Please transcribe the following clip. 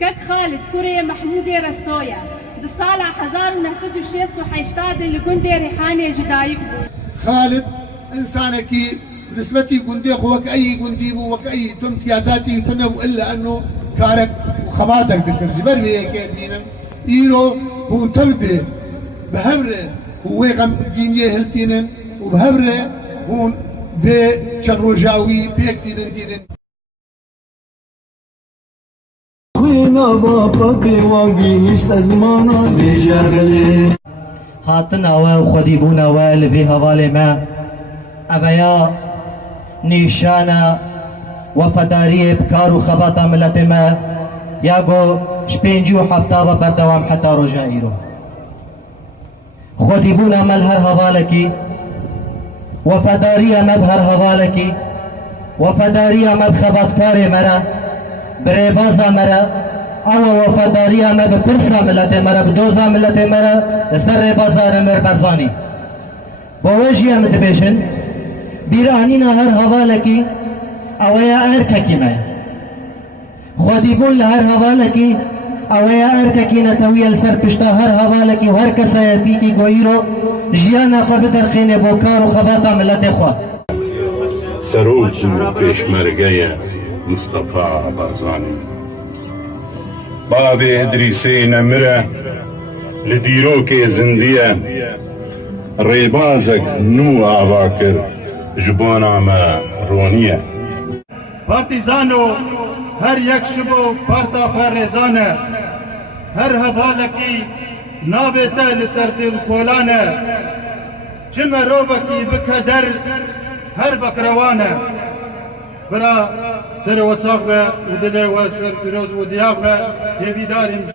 كك خالد كوريا محمودي رسويا بصالة 1968 اللي كنت ريحاني جدايك خالد انسانكي نسبتي قندي وك اي قندي وك اي امتيازاتي تنو الا انه كارك وخباتك ذكر جبر هيك دينا ايرو هو تبدي بهبره هو غم جينيه هلتينن وبهبره هون بشروجاوي بيكتينن خوینا بابا دیوانگی نیست از مانا دیجرلی هاتنا و خدیبونا و لفی حوال ما ابیا نیشانا وفداری بکار و خباتا ملت ما یاگو شپینجی و هفتا و بردوام حتی رجا ایرو خدیبونا مل هر حوالکی وفداری مد هر حوالکی وفداری مد خباتکار مرا بريبازا مرا او وفاداريا ما بپرسا ملت مرا بدوزا ملت مرا سر بازار مر برزاني بوجي ام دبيشن بيرانينا هر حوالكي او يا ارككي ما خديبون لهر حوالكي او يا ارككي نتوي السر پشتا هر حوالكي هر كسايتي كي غويرو جيانا قبدر خين بوكار وخباطا ملت خوا سروج بيشمرقيه مصطفى بازاني بابي ادريسي نمره لديروكي زنديه ريبازك نو اباكر جبونا ما رونيه بارتيزانو هر یک شبو پارتا خارزانه هر هوالکی نابتا لسرد الکولانه چم روبکی بکدر هر بکروانه برا سر وساق به ودله و سر پیروز و دیاغ به یوی داریم